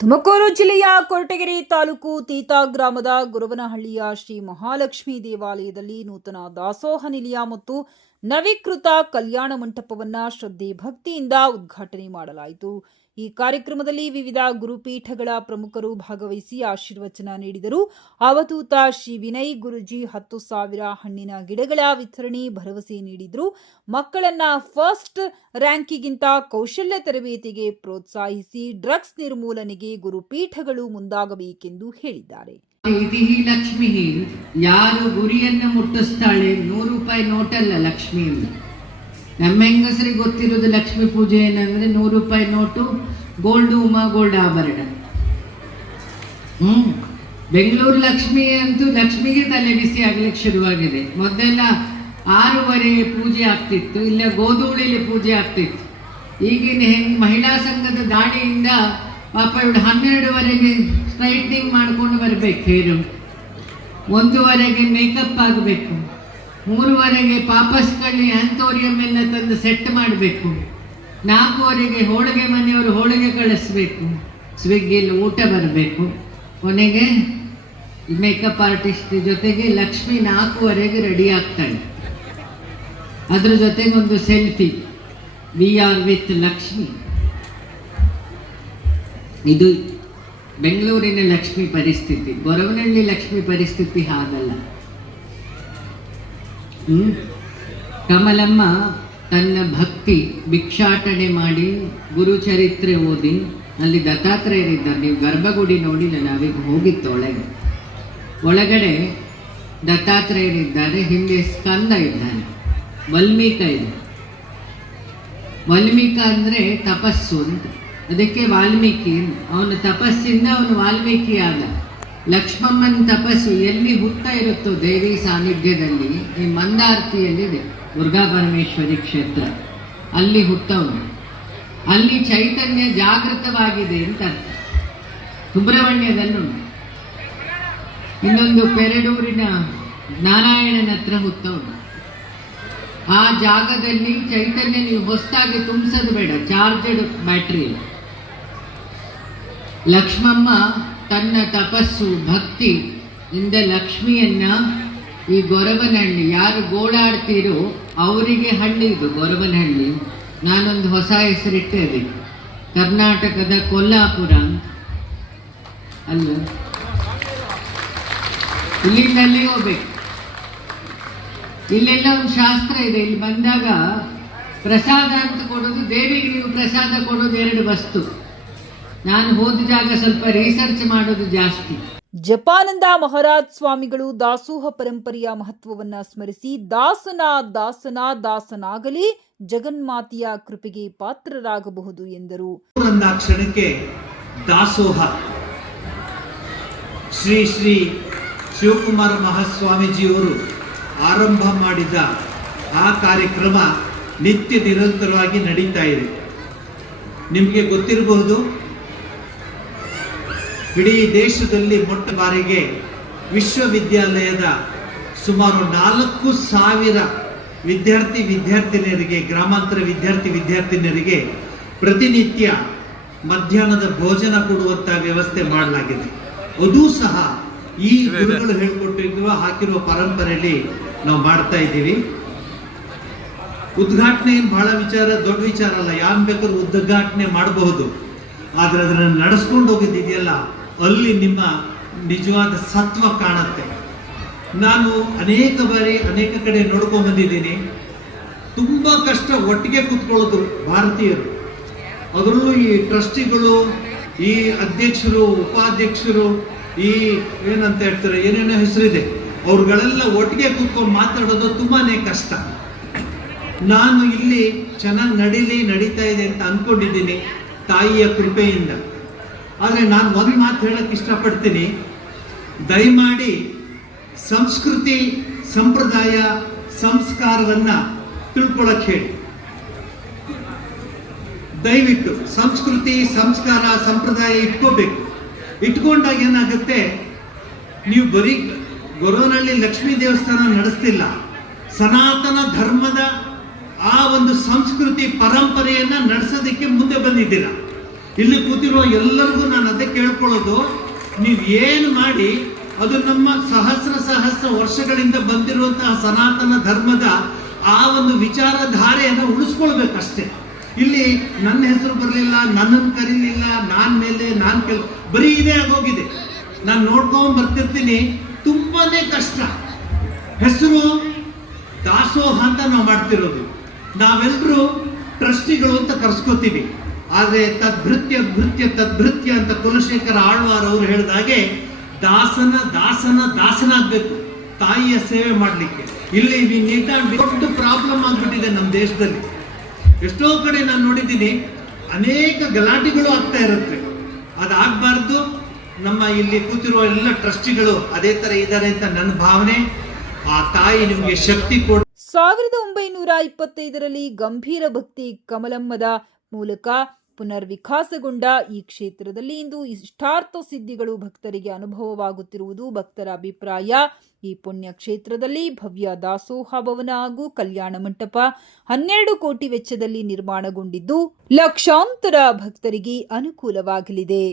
ತುಮಕೂರು ಜಿಲ್ಲೆಯ ಕೊರಟಗೆರೆ ತಾಲೂಕು ತೀತಾ ಗ್ರಾಮದ ಗುರುವನಹಳ್ಳಿಯ ಶ್ರೀ ಮಹಾಲಕ್ಷ್ಮಿ ದೇವಾಲಯದಲ್ಲಿ ನೂತನ ದಾಸೋಹ ನಿಲಯ ಮತ್ತು ನವೀಕೃತ ಕಲ್ಯಾಣ ಮಂಟಪವನ್ನ ಶ್ರದ್ಧೆ ಭಕ್ತಿಯಿಂದ ಉದ್ಘಾಟನೆ ಮಾಡಲಾಯಿತು. ಈ ಕಾರ್ಯಕ್ರಮದಲ್ಲಿ ವಿವಿಧ ಗುರುಪೀಠಗಳ ಪ್ರಮುಖರು ಭಾಗವಹಿಸಿ ಆಶೀರ್ವಚನ ನೀಡಿದರು. ಅವಧೂತ ಶ್ರೀ ವಿನಯ್ ಗುರುಜಿ ಹತ್ತು ಸಾವಿರ ಹಣ್ಣಿನ ಗಿಡಗಳ ವಿತರಣೆ ಭರವಸೆ ನೀಡಿದರು. ಮಕ್ಕಳನ್ನ ಫಸ್ಟ್ ರ್ಯಾಂಕಿಗಿಂತ ಕೌಶಲ್ಯ ತರಬೇತಿಗೆ ಪ್ರೋತ್ಸಾಹಿಸಿ ಡ್ರಗ್ಸ್ ನಿರ್ಮೂಲನೆಗೆ ಗುರುಪೀಠಗಳು ಮುಂದಾಗಬೇಕೆಂದು ಹೇಳಿದ್ದಾರೆ. ಇತಿಹಿ ಲಕ್ಷ್ಮಿ ಯಾರು ಗುರಿಯನ್ನು ಮುಟ್ಟಿಸ್ತಾಳೆ? ನೂರು ರೂಪಾಯಿ ನೋಟಲ್ಲ ಲಕ್ಷ್ಮಿ ಅಂತ ನಮ್ಮ ಹೆಂಗಸರಿಗೆ ಗೊತ್ತಿರೋದು ಲಕ್ಷ್ಮಿ ಪೂಜೆ ಏನಂದ್ರೆ ನೂರು ರೂಪಾಯಿ ನೋಟು, ಗೋಲ್ಡ್ ಉಮಾ, ಗೋಲ್ಡ್ ಆಭರಣ. ಹ್ಮ್. ಬೆಂಗಳೂರು ಲಕ್ಷ್ಮಿ ಅಂತೂ ಲಕ್ಷ್ಮಿಗೆ ತಲೆ ಬಿಸಿ ಆಗ್ಲಿಕ್ಕೆ ಶುರುವಾಗಿದೆ. ಮೊದಲೆಲ್ಲ ಆರೂವರೆ ಪೂಜೆ ಆಗ್ತಿತ್ತು, ಇಲ್ಲ ಗೋಧೂಳಿಲಿ ಪೂಜೆ ಆಗ್ತಿತ್ತು. ಈಗಿನ ಹೆಂಗ್ ಮಹಿಳಾ ಸಂಘದ ದಾಳಿಯಿಂದ ಪಾಪ ಇವಳು ಹನ್ನೆರಡುವರೆಗೆ ಸ್ಟ್ರೈಟ್ನಿಂಗ್ ಮಾಡ್ಕೊಂಡು ಬರಬೇಕು ಹೇರು ಒಂದೂವರೆಗೆ ಮೇಕಪ್ ಆಗಬೇಕು. ಮೂರುವರೆಗೆ ಪಾಪಸ್ ಕಳ್ಳಿ ಆಂಥೋರಿಯಂ ಎಲ್ಲ ತಂದು ಸೆಟ್ ಮಾಡಬೇಕು. ನಾಲ್ಕುವರೆಗೆ ಹೋಳಿಗೆ ಮನೆಯವರು ಹೋಳಿಗೆ ಕಳಿಸ್ಬೇಕು. ಸ್ವಿಗ್ಗಿಯಲ್ಲಿ ಊಟ ಬರಬೇಕು. ಕೊನೆಗೆ ಮೇಕಪ್ ಆರ್ಟಿಸ್ಟ್ ಜೊತೆಗೆ ಲಕ್ಷ್ಮಿ ನಾಲ್ಕುವರೆಗೆ ರೆಡಿ ಆಗ್ತಾಳೆ. ಅದ್ರ ಜೊತೆಗೆ ಒಂದು selfie we are with Lakshmi. ಇದು ಬೆಂಗಳೂರಿನ ಲಕ್ಷ್ಮಿ ಪರಿಸ್ಥಿತಿ. ಗೊರವನಹಳ್ಳಿ ಲಕ್ಷ್ಮಿ ಪರಿಸ್ಥಿತಿ ಹಾಗಲ್ಲ? ಕಮಲಮ್ಮ ತನ್ನ ಭಕ್ತಿ ಭಿಕ್ಷಾಟನೆ ಮಾಡಿ ಗುರುಚರಿತ್ರೆ ಓದಿ ಅಲ್ಲಿ ದತ್ತಾತ್ರೇಯರಿದ್ದಾರೆ. ನೀವು ಗರ್ಭಗುಡಿ ನೋಡಿ ನಾವೀಗ ಹೋಗಿತ್ತು ಒಳಗೆ. ಒಳಗಡೆ ದತ್ತಾತ್ರೇಯರಿದ್ದಾರೆ, ಹಿಂದೆ ಸ್ಕಂದ ಇದ್ದಾನೆ. ವಲ್ಮೀಕ ಇದೆ. ವಲ್ಮೀಕ ಅಂದ್ರೆ ತಪಸ್ಸು ಅಂತ. ಅದಕ್ಕೆ ವಾಲ್ಮೀಕಿ ಅವನ ತಪಸ್ಸಿಂದ ಅವನು ವಾಲ್ಮೀಕಿ ಆದ. ಲಕ್ಷ್ಮಮ್ಮನ ತಪಸ್ಸು ಎಲ್ಲಿ ಹುಟ್ಟ ಇರುತ್ತೋ ದೇವಿ ಸಾನ್ನಿಧ್ಯದಲ್ಲಿ, ಈ ಮಂದಾರ್ತಿಯಲ್ಲಿದೆ ದುರ್ಗಾ ಪರಮೇಶ್ವರಿ ಕ್ಷೇತ್ರ. ಅಲ್ಲಿ ಹುಟ್ಟವನು. ಅಲ್ಲಿ ಚೈತನ್ಯ ಜಾಗೃತವಾಗಿದೆ ಅಂತ ಅರ್ಥ. ಸುಬ್ರಹ್ಮಣ್ಯದಲ್ಲೂ ಇನ್ನೊಂದು ಪೆರಡೂರಿನ ನಾರಾಯಣನ ಹತ್ರ ಹುಟ್ಟವನು. ಆ ಜಾಗದಲ್ಲಿ ಚೈತನ್ಯ ನೀವು ಹೊಸದಾಗಿ ತುಂಬಿಸೋದು ಬೇಡ, ಚಾರ್ಜಡ್ ಬ್ಯಾಟ್ರಿ ಲಕ್ಷ್ಮಮ್ಮ ತನ್ನ ತಪಸ್ಸು, ಭಕ್ತಿ ಇಂದ ಲಕ್ಷ್ಮಿಯನ್ನ ಈ ಗೊರವನಹಳ್ಳಿ ಯಾರು ಗೋಳಾಡ್ತೀರೋ ಅವರಿಗೆ ಹಳ್ಳಿ ಇದು ಗೊರವನಹಳ್ಳಿ. ನಾನೊಂದು ಹೊಸ ಹೆಸರಿಟ್ಟೆ ಅದಕ್ಕೆ ಕರ್ನಾಟಕದ ಕೊಲ್ಲಾಪುರ ಅಲ್ಲ ಇಲ್ಲಿಂದಲ್ಲಿ ಹೋಗ್ಬೇಕು. ಇಲ್ಲೆಲ್ಲ ಒಂದು ಶಾಸ್ತ್ರ ಇದೆ. ಇಲ್ಲಿ ಬಂದಾಗ ಪ್ರಸಾದ ಅಂತ ಕೊಡೋದು, ದೇವಿಗೆ ನೀವು ಪ್ರಸಾದ ಕೊಡೋದು ಎರಡು ವಸ್ತು. ನಾನು ಓದಿದಾಗ ಸ್ವಲ್ಪ ರಿಸರ್ಚ್ ಮಾಡೋದು ಜಾಸ್ತಿ. ಜಪಾನಂದ ಮಹಾರಾಜ್ ಸ್ವಾಮಿಗಳು ದಾಸೋಹ ಪರಂಪರೆಯ ಮಹತ್ವವನ್ನ ಸ್ಮರಿಸಿ ದಾಸನ ದಾಸನ ದಾಸನಾಗಲಿ ಜಗನ್ಮಾತೆಯ ಕೃಪೆಗೆ ಪಾತ್ರರಾಗಬಹುದು ಎಂದರು. ಕ್ಷಣಕ್ಕೆ ದಾಸೋಹ. ಶ್ರೀ ಶ್ರೀ ಶಿವಕುಮಾರ ಮಹಾಸ್ವಾಮೀಜಿಯವರು ಆರಂಭ ಮಾಡಿದ ಆ ಕಾರ್ಯಕ್ರಮ ನಿತ್ಯ ನಿರಂತರವಾಗಿ ನಡೀತಾ ಇದೆ. ನಿಮಗೆ ಗೊತ್ತಿರಬಹುದು ಇಡೀ ದೇಶದಲ್ಲಿ ಮೊಟ್ಟ ಬಾರಿಗೆ ವಿಶ್ವವಿದ್ಯಾಲಯದ ಸುಮಾರು ನಾಲ್ಕು ಸಾವಿರ ವಿದ್ಯಾರ್ಥಿ ವಿದ್ಯಾರ್ಥಿನಿಯರಿಗೆ, ಗ್ರಾಮಾಂತರ ವಿದ್ಯಾರ್ಥಿ ವಿದ್ಯಾರ್ಥಿನಿಯರಿಗೆ ಪ್ರತಿನಿತ್ಯ ಮಧ್ಯಾಹ್ನದ ಭೋಜನ ಕೊಡುವಂತಹ ವ್ಯವಸ್ಥೆ ಮಾಡಲಾಗಿದೆ. ಅದೂ ಸಹ ಈ ಗುರುಗಳು ಹೇಳ್ಕೊಟ್ಟಿರುವ ಹಾಕಿರುವ ಪರಂಪರೆಯಲ್ಲಿ ನಾವು ಮಾಡ್ತಾ ಇದ್ದೀವಿ. ಉದ್ಘಾಟನೆ ಏನು ಬಹಳ ವಿಚಾರ, ದೊಡ್ಡ ವಿಚಾರ ಅಲ್ಲ. ಯಾರು ಬೇಕಾದ್ರೂ ಉದ್ಘಾಟನೆ ಮಾಡಬಹುದು. ಆದರೆ ಅದನ್ನು ನಡೆಸ್ಕೊಂಡು ಹೋಗಿದ್ದಿದೆಯಲ್ಲ ಅಲ್ಲಿ ನಿಮ್ಮ ನಿಜವಾದ ಸತ್ವ ಕಾಣುತ್ತೆ. ನಾನು ಅನೇಕ ಬಾರಿ ಅನೇಕ ಕಡೆ ನೋಡ್ಕೊಂಡು ಬಂದಿದ್ದೀನಿ. ತುಂಬ ಕಷ್ಟ ಒಟ್ಟಿಗೆ ಕೂತ್ಕೊಳ್ಳೋದು ಭಾರತೀಯರು. ಅದರಲ್ಲೂ ಈ ಟ್ರಸ್ಟಿಗಳು, ಈ ಅಧ್ಯಕ್ಷರು, ಉಪಾಧ್ಯಕ್ಷರು, ಈ ಏನಂತ ಹೇಳ್ತಾರೆ, ಏನೇನೋ ಹೆಸರಿದೆ, ಅವ್ರುಗಳೆಲ್ಲ ಒಟ್ಟಿಗೆ ಕೂತ್ಕೊಂಡು ಮಾತಾಡೋದು ತುಂಬಾ ಕಷ್ಟ. ನಾನು ಇಲ್ಲಿ ಚೆನ್ನಾಗಿ ನಡೀಲಿ, ನಡೀತಾ ಇದೆ ಅಂತ ಅಂದ್ಕೊಂಡಿದ್ದೀನಿ ತಾಯಿಯ ಕೃಪೆಯಿಂದ. ಆದರೆ ನಾನು ಒಂದು ಮಾತು ಹೇಳಕ್ಕೆ ಇಷ್ಟಪಡ್ತೀನಿ. ದಯಮಾಡಿ ಸಂಸ್ಕೃತಿ ಸಂಪ್ರದಾಯ ಸಂಸ್ಕಾರವನ್ನ ತಿಳ್ಕೊಳಕ್ಕೆ ಹೇಳಿ. ದಯವಿಟ್ಟು ಸಂಸ್ಕೃತಿ, ಸಂಸ್ಕಾರ, ಸಂಪ್ರದಾಯ ಇಟ್ಕೋಬೇಕು. ಇಟ್ಕೊಂಡಾಗ ಏನಾಗುತ್ತೆ? ನೀವು ಬರೀ ಗೊರವನಹಳ್ಳಿ ಲಕ್ಷ್ಮೀ ದೇವಸ್ಥಾನ ನಡೆಸ್ತಿಲ್ಲ. ಸನಾತನ ಧರ್ಮದ ಆ ಒಂದು ಸಂಸ್ಕೃತಿ ಪರಂಪರೆಯನ್ನ ನಡೆಸೋದಕ್ಕೆ ಮುಂದೆ ಬಂದಿದ್ದೀರಾ? ಇಲ್ಲಿ ಕೂತಿರುವ ಎಲ್ಲರಿಗೂ ನಾನು ಅದಕ್ಕೆ ಕೇಳ್ಕೊಳ್ಳೋದು, ನೀವು ಏನು ಮಾಡಿ, ಅದು ನಮ್ಮ ಸಹಸ್ರ ಸಹಸ್ರ ವರ್ಷಗಳಿಂದ ಬಂದಿರುವಂತಹ ಸನಾತನ ಧರ್ಮದ ಆ ಒಂದು ವಿಚಾರಧಾರೆಯನ್ನು ಉಳಿಸ್ಕೊಳ್ಬೇಕಷ್ಟೇ. ಇಲ್ಲಿ ನನ್ನ ಹೆಸರು ಬರಲಿಲ್ಲ, ನನ್ನನ್ನು ಕರೀಲಿಲ್ಲ, ನಾನು ಮೇಲೆ, ನಾನು ಕೆಲ್, ಬರೀ ಇದೇ ಆಗೋಗಿದೆ. ನಾನು ನೋಡ್ಕೊಂಡ್ ಬರ್ತಿರ್ತೀನಿ, ತುಂಬಾನೇ ಕಷ್ಟ. ಹೆಸರು ದಾಸೋಹ ಅಂತ ನಾವು ಮಾಡ್ತಿರೋದು. ನಾವೆಲ್ಲರೂ ಟ್ರಸ್ಟಿಗಳು ಅಂತ ಕರ್ಸ್ಕೋತೀವಿ. ಆದರೆ ತದ್ಭೃತ್ಯ, ಭೃತ್ಯ, ತದ್ಭೃತ್ಯ ಅಂತ ಕುಲಶೇಖರ ಆಳ್ವಾರ್ ಅವರು ಹೇಳಿದ ಹಾಗೆ ದಾಸನ ದಾಸನ, ದಾಸನಾಗಬೇಕು. ತಾಯಿಯ ಸೇವೆ ಮಾಡಲಿಕ್ಕೆ. ಇಲ್ಲಿ ದೊಡ್ಡ ಪ್ರಾಬ್ಲಮ್ ಆಗ್ಬಿಟ್ಟಿದೆ ನಮ್ಮ ದೇಶದಲ್ಲಿ. ಎಷ್ಟೋ ಕಡೆ ನಾನು ನೋಡಿದ್ದೀನಿ ಅನೇಕ ಗಲಾಟೆಗಳು ಆಗ್ತಾ ಇರುತ್ತೆ. ಅದಾಗಬಾರ್ದು. ನಮ್ಮ ಇಲ್ಲಿ ಕೂತಿರುವ ಎಲ್ಲ ಟ್ರಸ್ಟಿಗಳು ಅದೇ ತರ ಇದ್ದಾರೆ ಅಂತ ನನ್ನ ಭಾವನೆ. ಆ ತಾಯಿ ನಿಮಗೆ ಶಕ್ತಿ ಕೊಡ ಸಾವಿರದ ಒಂಬೈನೂರ ಇಪ್ಪತ್ತೈದರಲ್ಲಿ ಗಂಭೀರ ಭಕ್ತಿ ಕಮಲಮ್ಮದ ಮೂಲಕ ಪುನರ್ವಿಕಾಸಗೊಂಡ ಈ ಕ್ಷೇತ್ರದಲ್ಲಿ ಇಂದು ಇಷ್ಟಾರ್ಥ ಸಿದ್ಧಿಗಳು ಭಕ್ತರಿಗೆ ಅನುಭವವಾಗುತ್ತಿರುವುದು ಭಕ್ತರ ಅಭಿಪ್ರಾಯ ಈ ಪುಣ್ಯ ಕ್ಷೇತ್ರದಲ್ಲಿ ಭವ್ಯ ದಾಸೋಹ ಭವನ ಹಾಗೂ ಕಲ್ಯಾಣ ಮಂಟಪ ಹನ್ನೆರಡು ಕೋಟಿ ವೆಚ್ಚದಲ್ಲಿ ನಿರ್ಮಾಣಗೊಂಡಿದ್ದು ಲಕ್ಷಾಂತರ ಭಕ್ತರಿಗೆ ಅನುಕೂಲವಾಗಲಿದೆ